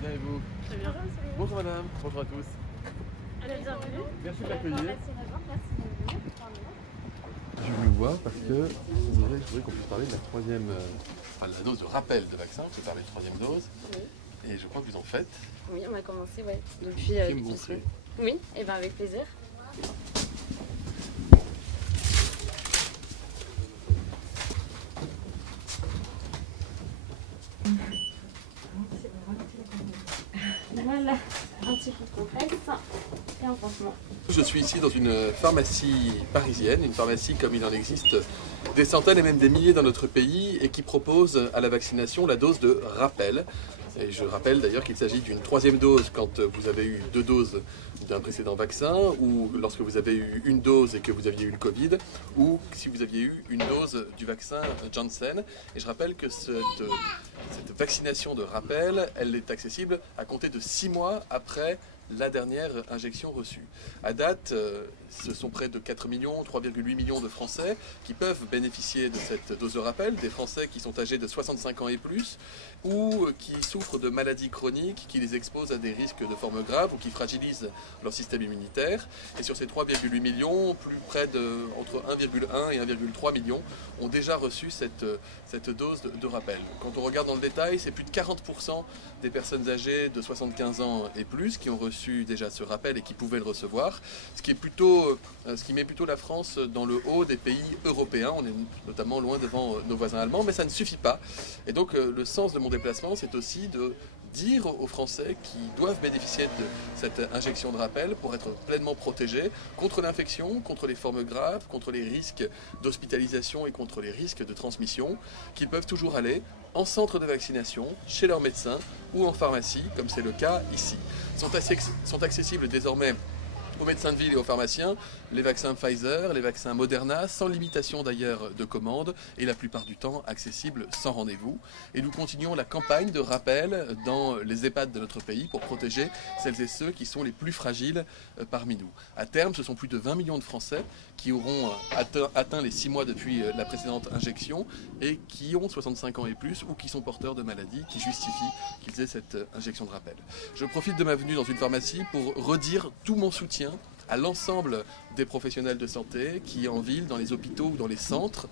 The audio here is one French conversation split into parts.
Bien et vous? Très bien. Bonjour madame, bonjour à tous. Allez, bienvenue. Merci de m'accueillir. Merci de venir. Je suis venu vous voir parce que je voudrais qu'on puisse parler de la troisième, enfin, de la dose de rappel de vaccin, vous parlez de troisième dose, Oui. et je crois que vous en faites. Oui, on a commencé, ouais. Depuis. Qui me montrer? Oui, et bien avec plaisir. Voilà, un petit coup de complexe et un pansement. Je suis ici dans une pharmacie parisienne, une pharmacie comme il en existe des centaines et même des milliers dans notre pays et qui propose à la vaccination la dose de rappel. Et je rappelle d'ailleurs qu'il s'agit d'une troisième dose quand vous avez eu 2 doses d'un précédent vaccin, ou lorsque vous avez eu une dose et que vous aviez eu le Covid, ou si vous aviez eu une dose du vaccin Janssen. Et je rappelle que cette vaccination de rappel, elle est accessible à compter de 6 mois après la dernière injection reçue. À date, ce sont près de 4 millions, 3,8 millions de Français qui peuvent bénéficier de cette dose de rappel, des Français qui sont âgés de 65 ans et plus, ou qui souffrent de maladies chroniques qui les exposent à des risques de formes graves ou qui fragilisent leur système immunitaire. Et sur ces 3,8 millions, plus près de entre 1,1 et 1,3 millions ont déjà reçu cette dose de rappel. Quand on regarde dans le détail, c'est plus de 40% des personnes âgées de 75 ans et plus qui ont reçu déjà ce rappel et qui pouvaient le recevoir, ce qui met plutôt la France dans le haut des pays européens. On est notamment loin devant nos voisins allemands, mais ça ne suffit pas. Et donc le sens de mon déplacement, c'est aussi de dire aux Français qui doivent bénéficier de cette injection de rappel pour être pleinement protégés contre l'infection, contre les formes graves, contre les risques d'hospitalisation et contre les risques de transmission, qu'ils peuvent toujours aller en centre de vaccination, chez leur médecin ou en pharmacie, comme c'est le cas ici. Sont accessibles désormais aux médecins de ville et aux pharmaciens les vaccins Pfizer, les vaccins Moderna, sans limitation d'ailleurs de commande et la plupart du temps accessibles sans rendez-vous. Et nous continuons la campagne de rappel dans les EHPAD de notre pays pour protéger celles et ceux qui sont les plus fragiles parmi nous. À terme, ce sont plus de 20 millions de Français qui auront atteint les 6 mois depuis la précédente injection et qui ont 65 ans et plus ou qui sont porteurs de maladies qui justifient qu'ils aient cette injection de rappel. Je profite de ma venue dans une pharmacie pour redire tout mon soutien à l'ensemble des professionnels de santé qui, en ville, dans les hôpitaux ou dans les centres,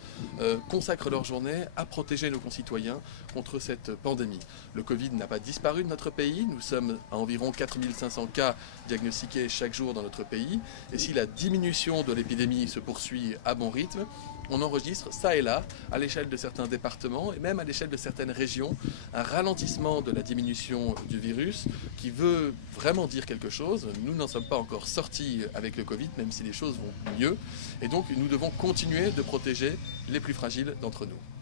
consacrent leur journée à protéger nos concitoyens contre cette pandémie. Le Covid n'a pas disparu de notre pays, nous sommes à environ 4500 cas diagnostiqués chaque jour dans notre pays, et si la diminution de l'épidémie se poursuit à bon rythme, on enregistre ça et là, à l'échelle de certains départements et même à l'échelle de certaines régions, un ralentissement de la diminution du virus qui veut vraiment dire quelque chose. Nous n'en sommes pas encore sortis avec le Covid, même si les choses vont mieux. Et donc nous devons continuer de protéger les plus fragiles d'entre nous.